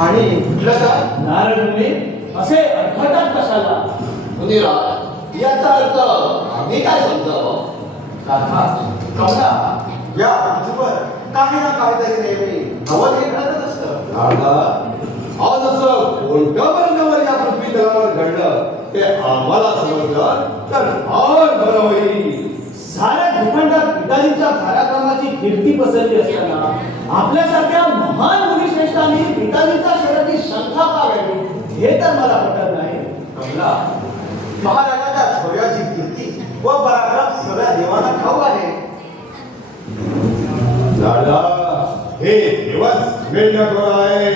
आणि कुठलं काय नारद मुनी असे अडखळतात कशाला? मुनिरा, याचा अर्थ आम्ही काय समजावं? काका कमला, या पृथ्वीवर काही ना काहीतरी नेहमी नवल हे घडतच असतं. आज असं कोणत्या वर्गावर या पृथ्वी तलावर घडलं ते आम्हाला समजलं तर फार बरं होईल. साऱ्या भूखंडात पिताजींच्या पराक्रमाची कीर्ती पसरली असताना आपल्यासारख्या महान मुनिश्रेष्ठांनी पिताजींच्या शरीराची शंका का घ्यावी हे तर मला पटत नाही. कमला, महाराजाच्या शौर्याची कीर्ती व पराक्रम सगळ्या देवांना ठाऊक आहे. दादा, हे देवच मेंढ्याखोर आहे.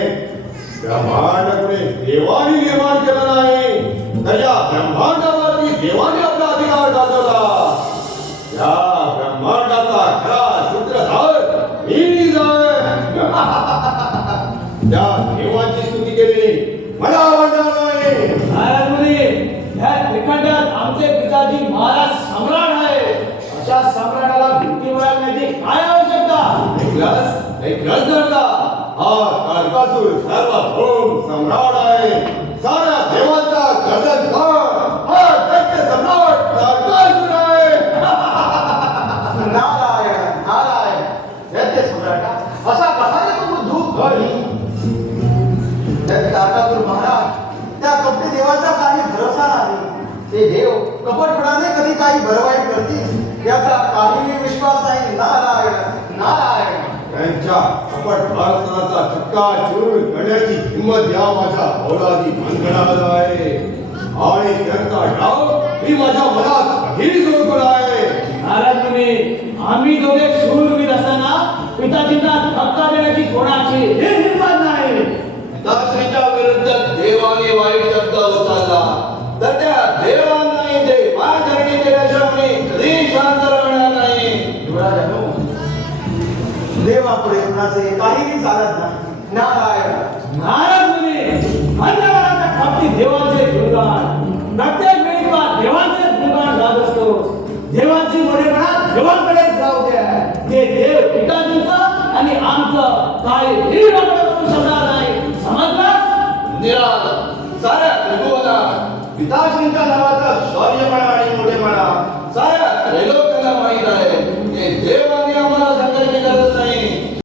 ब्रह्मांड कोणी देवाने निर्माण केलं नाही, तर या ब्रह्मांडावरती देवाने आपला अधिकार गाजवला. या ब्रह्मांडाचा खरा सूत्रधार मीच आहे. त्या देवाची स्तुती केली मला आवडणार नाही. नारद मुनी, ह्या त्रिखंडात आमचे पिताजी महाराज सम्राट आहे. अशा सम्राटाला भीती मिळवण्याची काय आवश्यकता? ऐकलंच धरला. हा तारकासूर सार्वभौम सम्राट आहे. साऱ्या देवाचा कर्तव्य हा दैत्य सम्राट तारकासूर आहे. नारायण नारायण, दैत्य सम्राटा असा कसा रे तो बुद्धू? तारकासूर महाराज, त्या कपटी देवाचा काही भरोसा नाही. ते देव कपटपणाने कधी काही बरं वाईट करतील याचा काही विश्वास नाही. नारायण नारायण, त्यांच्या कपट भारताचा चक्का चूर करण्याची हिंमत या माझ्या औलादी मनगणाला आहे. आणि त्यांचा डाव मी माझ्या मनात कधीच ओळखला आहे. नारद मुनी, आम्ही दोघे शूरवीर असताना पिताजींना धक्का देण्याची कोणाची ही हिंमत नाही. पिताश्रीच्या विरुद्ध देवाने वाईट शब्द उचलला तर त्या देवांनाही ते मानधरणी केल्याशिवाय कधी शांत राहणार नाही. युवराजांनो, देवापुढे कुणाचे काहीही चालत नाही. नारायण नारद मुनी, अन्नवराच्या खापती देवांचे गुणगान, प्रत्येक वेळी तुला देवांचे गुणगान गात असतो. देवांची मोठेपणा देवांकडेच जाऊ द्या. ते देव पिताजींचं आणि आमचं काहीही वाटलं करू शकणार नाही. समजलास? निराल साऱ्या त्रिभुवनात पिताश्री